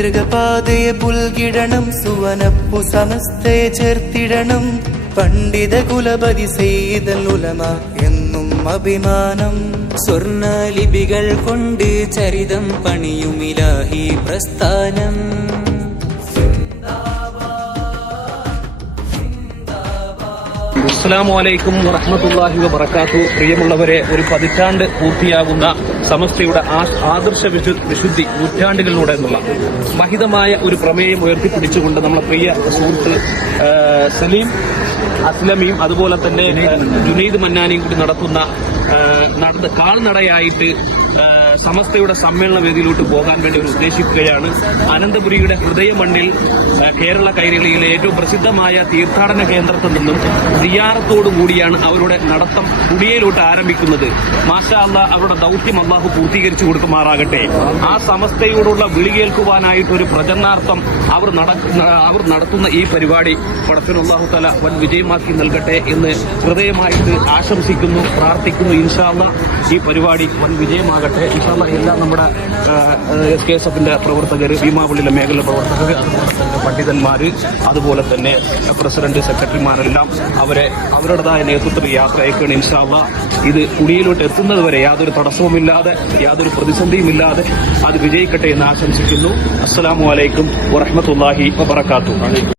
പൈതൃകപാതയെ പുൽകിടണം, സുവനപ്പു സമസ്തയെ ചേർത്തിടണം. പണ്ഡിത കുലപതി സയ്യിദുൽ ഉലമ എന്നും അഭിമാനം. സ്വർണലിപികൾ കൊണ്ട് ചരിതം പണിയുമിലാഹി പ്രസ്ഥാനം. അസ്സലാമു അലൈക്കും വറഹ്മത്തുള്ളാഹി വബറകാതുഹു. പ്രിയമുള്ളവരെ, ഒരു പതിറ്റാണ്ട് പൂർത്തിയാകുന്ന സമസ്തയുടെ ആദർശ വിശുദ്ധി നൂറ്റാണ്ടുകളിലൂടെ എന്നുള്ള മഹിതമായ ഒരു പ്രമേയം ഉയർത്തിപ്പിടിച്ചുകൊണ്ട് നമ്മളെ പ്രിയ സുഹൃത്ത് സലീം അസ്ലമിയും അതുപോലെ തന്നെ ജുനൈദ് മന്നാനിയും കൂടി നടത്തുന്ന കാൽനടയായിട്ട് സമസ്തയുടെ സമ്മേളന വേദിയിലോട്ട് പോകാൻ വേണ്ടി അവർ ഉദ്ദേശിക്കുകയാണ്. അനന്തപുരിയുടെ ഹൃദയമണ്ണിൽ കേരള കൈരളിയിലെ ഏറ്റവും പ്രസിദ്ധമായ തീർത്ഥാടന കേന്ദ്രത്തിൽ നിന്നും സിയാറത്തോടുകൂടിയാണ് അവരുടെ നടത്തം കുടിയയിലോട്ട് ആരംഭിക്കുന്നത്. മാഷാ അല്ലാഹ്, അവരുടെ ദൗത്യം അല്ലാഹു പൂർത്തീകരിച്ചു കൊടുക്കുമാറാകട്ടെ. ആ സമസ്തയോടുള്ള വിളി കേൾക്കുവാനായിട്ട് ഒരു പ്രചരണാർത്ഥം അവർ നടത്തുന്ന ഈ പരിപാടി പടച്ചവൻ അല്ലാഹു തആല വൻ വിജയമാക്കി നൽകട്ടെ എന്ന് ഹൃദയമായിട്ട് ആശംസിക്കുന്നു, പ്രാർത്ഥിക്കുന്നു. ഇൻഷാ അല്ലാഹ് ഈ പരിപാടി വൻ വിജയമാകട്ടെ. ഇൻഷാ അല്ലാഹ് എല്ലാം നമ്മുടെ SKSFന്റെ പ്രവർത്തകർ, ഭീമാപള്ളിയിലെ മേഖല പ്രവർത്തകർ, അതുപോലെ തന്നെ പണ്ഡിതന്മാര്, അതുപോലെ തന്നെ പ്രസിഡന്റ്, സെക്രട്ടറിമാരെല്ലാം അവരുടേതായ നേതൃത്വത്തിൽ യാത്ര അയക്കുകയാണ്. ഇൻഷാ അല്ലാഹ് ഇത് കുടിയിലോട്ട് എത്തുന്നത് വരെ യാതൊരു തടസ്സവുമില്ലാതെ, യാതൊരു പ്രതിസന്ധിയുമില്ലാതെ അത് വിജയിക്കട്ടെ എന്ന് ആശംസിക്കുന്നു. അസ്സലാമു അലൈക്കും വറഹ്മത്തുള്ളാഹി വബറകാതുഹു.